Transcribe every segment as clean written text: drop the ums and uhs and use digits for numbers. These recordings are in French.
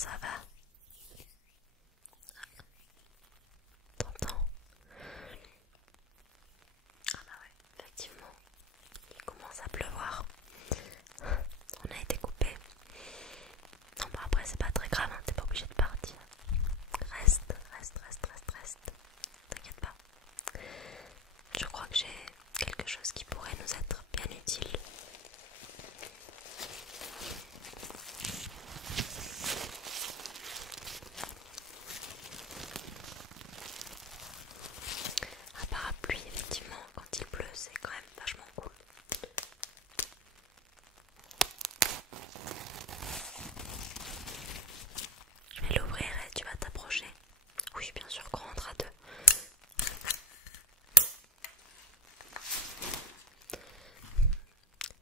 ça va? T'entends? Ah bah ouais, effectivement, il commence à pleuvoir. On a été coupé. Non bah après c'est pas très grave, hein, t'es pas obligé de partir. Reste. T'inquiète pas. Je crois que j'ai quelque chose qui pourrait nous être bien utile. Un parapluie, effectivement, quand il pleut, c'est quand même vachement cool. Je vais l'ouvrir et tu vas t'approcher. Oui, bien sûr qu'on rentre à deux.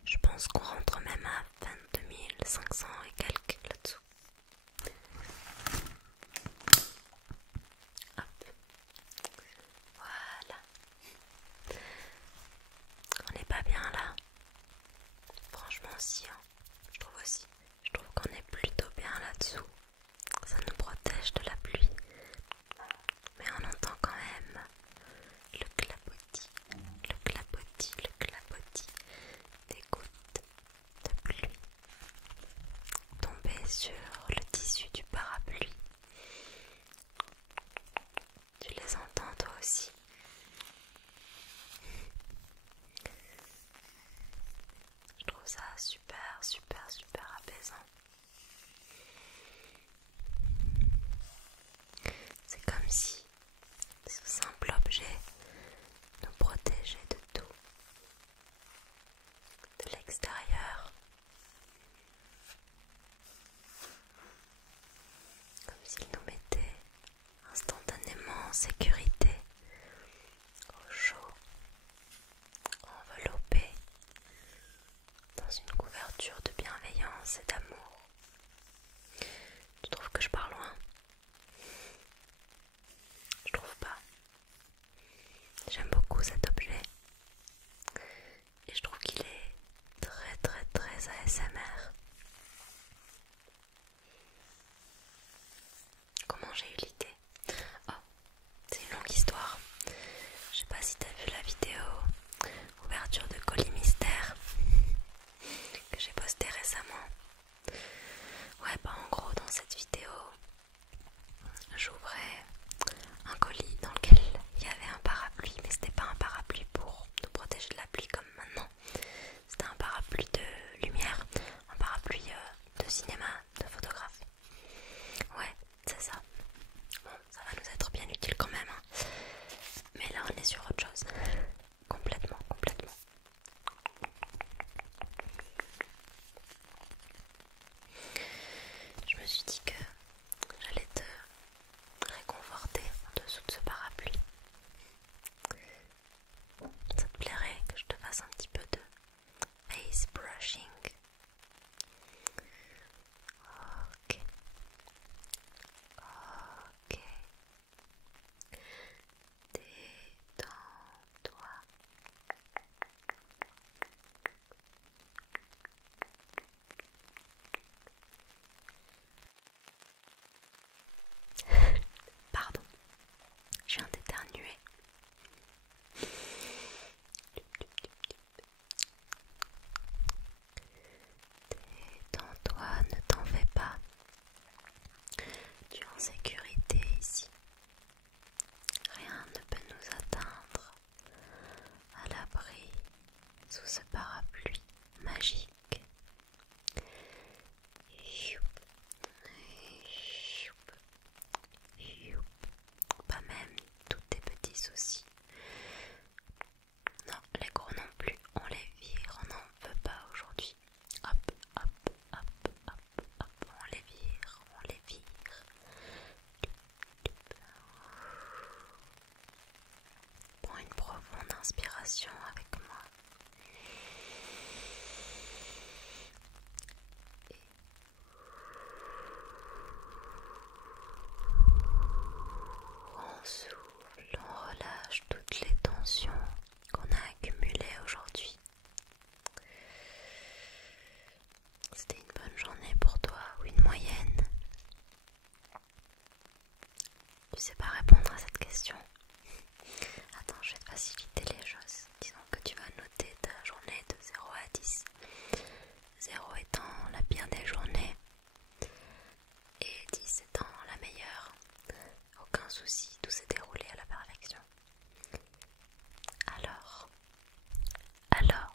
Je pense qu'on rentre même à 22 500 et quelques là-dessous. Hop. Voilà. On n'est pas bien là. Franchement si, hein. Je trouve aussi. Je trouve qu'on est plutôt bien là-dessous. Ça nous protège de la pluie. Mais on entend quand même le clapotis des gouttes de pluie tomber sur le tissu du parapluie. Tu les entends toi aussi? Je trouve ça super apaisant. C'est comme si ce simple objet nous protégeait de tout, de l'extérieur, comme s'il nous mettait instantanément en sécurité, au chaud, enveloppé dans une couverture de bienveillance et d'amour. Tu trouves que je pars loin? Je trouve pas. J'aime beaucoup cet objet et je trouve qu'il est très ASMR. Comment j'ai eu l'idée? Oh, c'est une longue histoire. Je sais pas si t'as vu la vidéo ouverture de colis mystère que j'ai postée récemment. Ouais, bah en gros dans cette vidéo j'ouvrais un colis dans lequel il y avait un parapluie, mais c'était pas un parapluie pour nous protéger de la pluie comme maintenant. C'était un parapluie de lumière, un parapluie de cinéma, de photographe. Ouais, c'est ça. Bon, ça va nous être bien utile quand même, hein. Mais là on est sur autre chose. Complètement. Je me suis dit que j'allais te réconforter en dessous de ce parapluie. Ça te plairait que je te fasse un petit peu de face brushing? Ok. Détends-toi. Pardon, je viens d'éternuer. Détends-toi, ne t'en fais pas. Tu es en sécurité ici. Rien ne peut nous atteindre. À l'abri sous ce parapluie magique. Pas même tous tes petits soucis. Non, les gros non plus, on les vire, on n'en veut pas aujourd'hui. Hop, on les vire. Prends une profonde inspiration avec moi. On souffle, on relâche toutes les tensions qu'on a accumulées aujourd'hui. C'était une bonne journée pour toi ou une moyenne? sais pas répondre à cette question. Attends, je vais te faciliter les choses. Disons que tu vas noter ta journée de 0 à 10. 0 étant la pire des journées et 10 étant la meilleure. Aucun souci, tout s'est déroulé à la perfection. Alors, alors,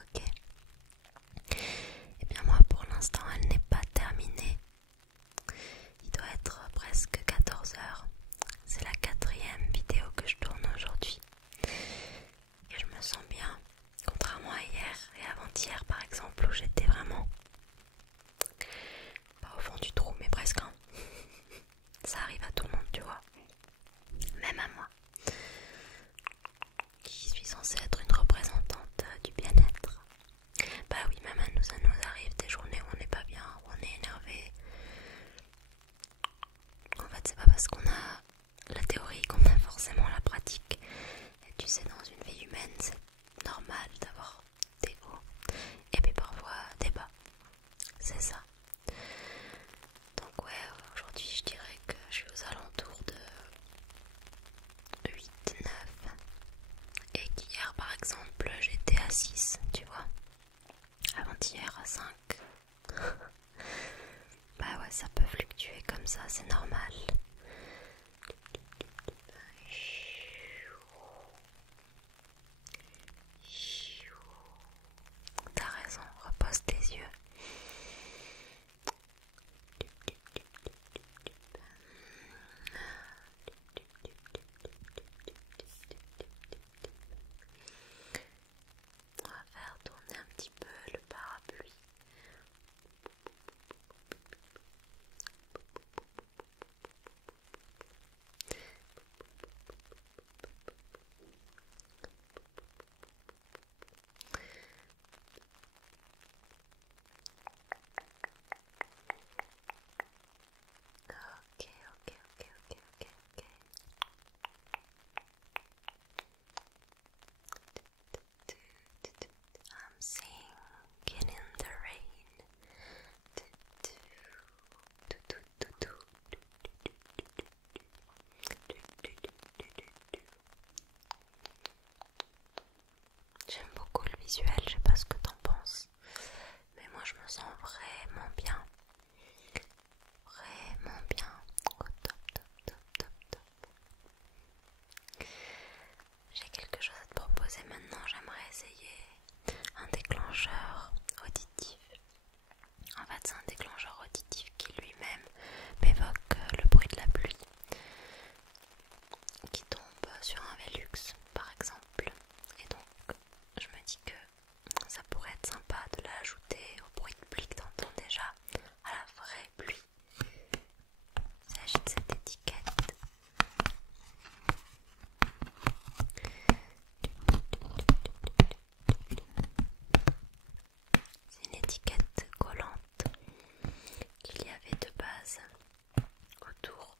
ok. Eh bien moi pour l'instant elle n'est pas terminée. Il doit être presque 14 heures. C'est la 4e vidéo que je tourne aujourd'hui. Et je me sens bien, contrairement à hier et avant-hier par exemple où j'étais vraiment pas au fond du trou mais presque. Ça arrive à tout le monde, tu vois. Même à moi, qui suis censée être une représentante du bien-être. Bah oui, même ça nous arrive des journées où on n'est pas bien, où on est énervé. En fait, c'est pas parce qu'on a la théorie qu'on a forcément la pratique. Et tu sais, dans une vie humaine, c'est normal d'avoir des hauts et puis parfois des bas. C'est ça. Donc ouais, aujourd'hui je dirais que je suis aux alentours de 8, 9. Et qu'hier par exemple j'étais à 6, tu vois. Avant-hier à 5. Bah ouais, ça peut fluctuer comme ça, c'est normal. T'as raison, repose tes yeux. On va faire tourner un petit peu le parapluie. Ok. I'm singing in the rain. J'aime beaucoup le visuel, je sais pas ce que t'en penses, mais moi je me sens vraiment bien. Vraiment bien. Au top. J'ai quelque chose à te proposer maintenant, j'aimerais essayer un déclencheur auditif. En fait, c'est un déclencheur auditif qui lui-même m'évoque le bruit de la pluie qui tombe sur un Velux par exemple. Et donc, je me dis que ça pourrait être sympa de l'ajouter au bruit de pluie que t'entends déjà à la vraie pluie. Il s'agit de cette étiquette. C'est une étiquette collante qu'il y avait de base autour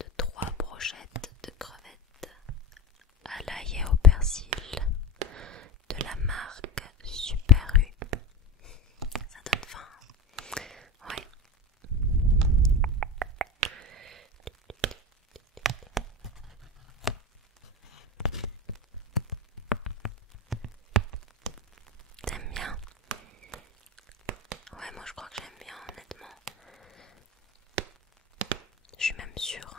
de 3 brochettes de crevettes à l'ail et au persil de la marque Super U. Ça donne faim. Ouais. T'aimes bien? Ouais, moi je crois que j'aime bien, honnêtement. Je suis même sûre.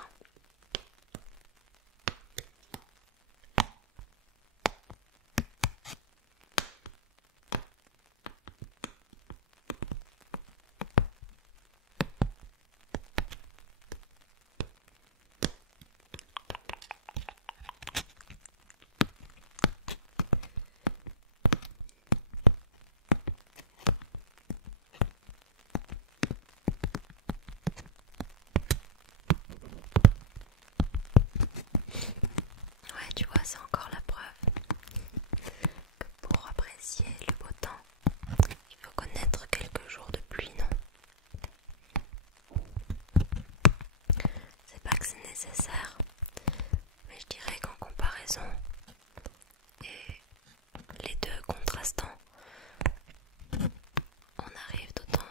Ouais, tu vois, c'est encore la preuve que pour apprécier le beau temps, il faut connaître quelques jours de pluie, non? C'est pas que c'est nécessaire, mais je dirais qu'en comparaison et les deux contrastant, on arrive d'autant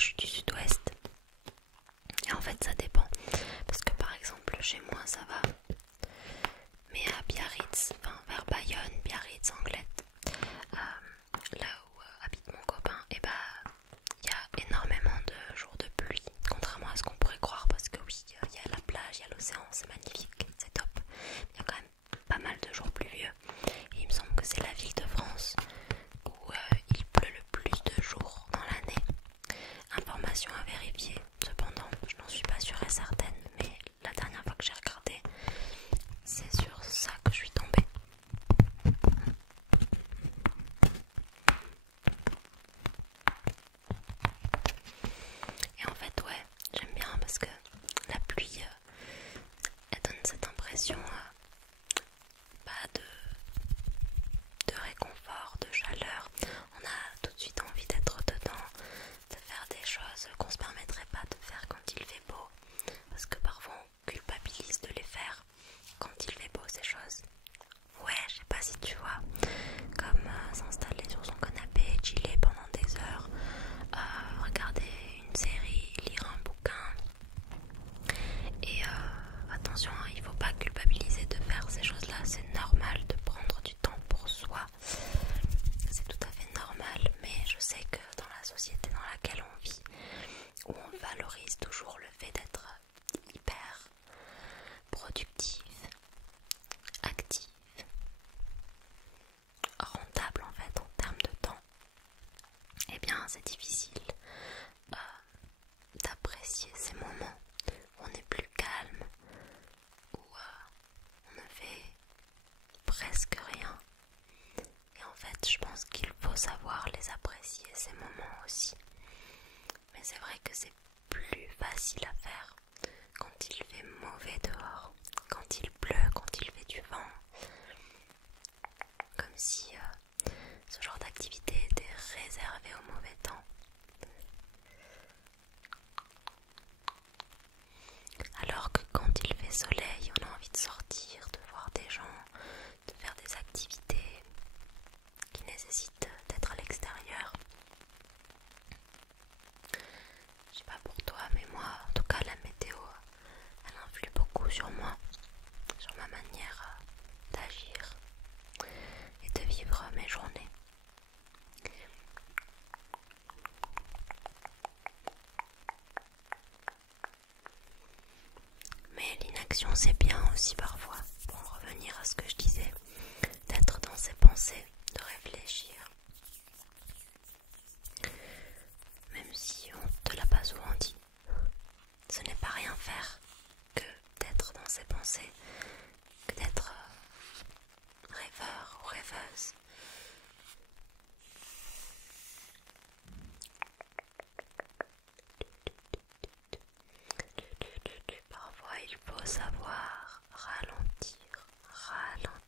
je suis du sud-ouest. Et en fait ça dépend. Parce que par exemple chez moi ça va. Mais à Biarritz, enfin vers Bayonne, Biarritz, Anglette, là où habite mon copain, et bah il y a énormément de jours de pluie. Contrairement à ce qu'on pourrait croire, parce que oui, il y a la plage, il y a l'océan, c'est magnifique, c'est top. Il y a quand même pas mal de jours pluvieux. Et il me semble que c'est la ville de France où il pleut le plus de jours dans l'année. Information à vérifier, cependant, je n'en suis pas sûre et certaine, mais la dernière fois que j'ai regardé, c'est sur ça que je suis tombée. Et en fait, ouais, j'aime bien parce que la pluie, elle donne cette impression de réconfort, de chaleur. On a tout de suite envie d'être dedans, de faire des choses qu'on se permettrait pas de faire quand il fait beau, parce que parfois on culpabilise de les faire quand il fait beau ces choses. Ouais, je sais pas si tu vois, comme s'installer sur son canapé, chiller pendant des heures, regarder une série, lire un bouquin. Et attention, hein, il faut pas culpabiliser de faire ces choses-là, c'est normal de prendre du temps pour soi. C'est tout à fait normal, mais je sais que dans la société dans laquelle on vit, où on valorise toujours le fait d'être hyper productif, actif, rentable en fait en termes de temps, eh bien c'est difficile d'apprécier ces moments où on est plus calme, où on ne fait presque rien. Et en fait, je pense qu'il faut savoir les apprécier, ces moments aussi. Mais c'est vrai que c'est plus facile à faire quand il fait mauvais dehors, quand il pleut, quand il fait du vent. Comme si ce genre d'activité était réservé au mauvais temps. Alors que quand il fait soleil, on a envie de sortir, de voir des gens, de faire des activités qui nécessitent d'être à l'extérieur. Je sais pas pour toi, mais moi, en tout cas, la météo, elle influe beaucoup sur moi, sur ma manière d'agir et de vivre mes journées. Mais l'inaction, c'est bien aussi parfois, pour en revenir à ce que je disais, d'être dans ses pensées, de réfléchir. Même si on te l'a pas souvent dit, ce n'est pas rien faire que d'être dans ses pensées, que d'être rêveur ou rêveuse. Parfois il faut savoir ralentir, ralentir.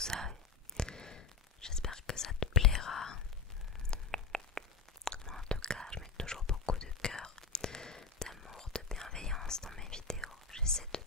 ça. J'espère que ça te plaira. Moi en tout cas, je mets toujours beaucoup de cœur, d'amour, de bienveillance dans mes vidéos. J'essaie de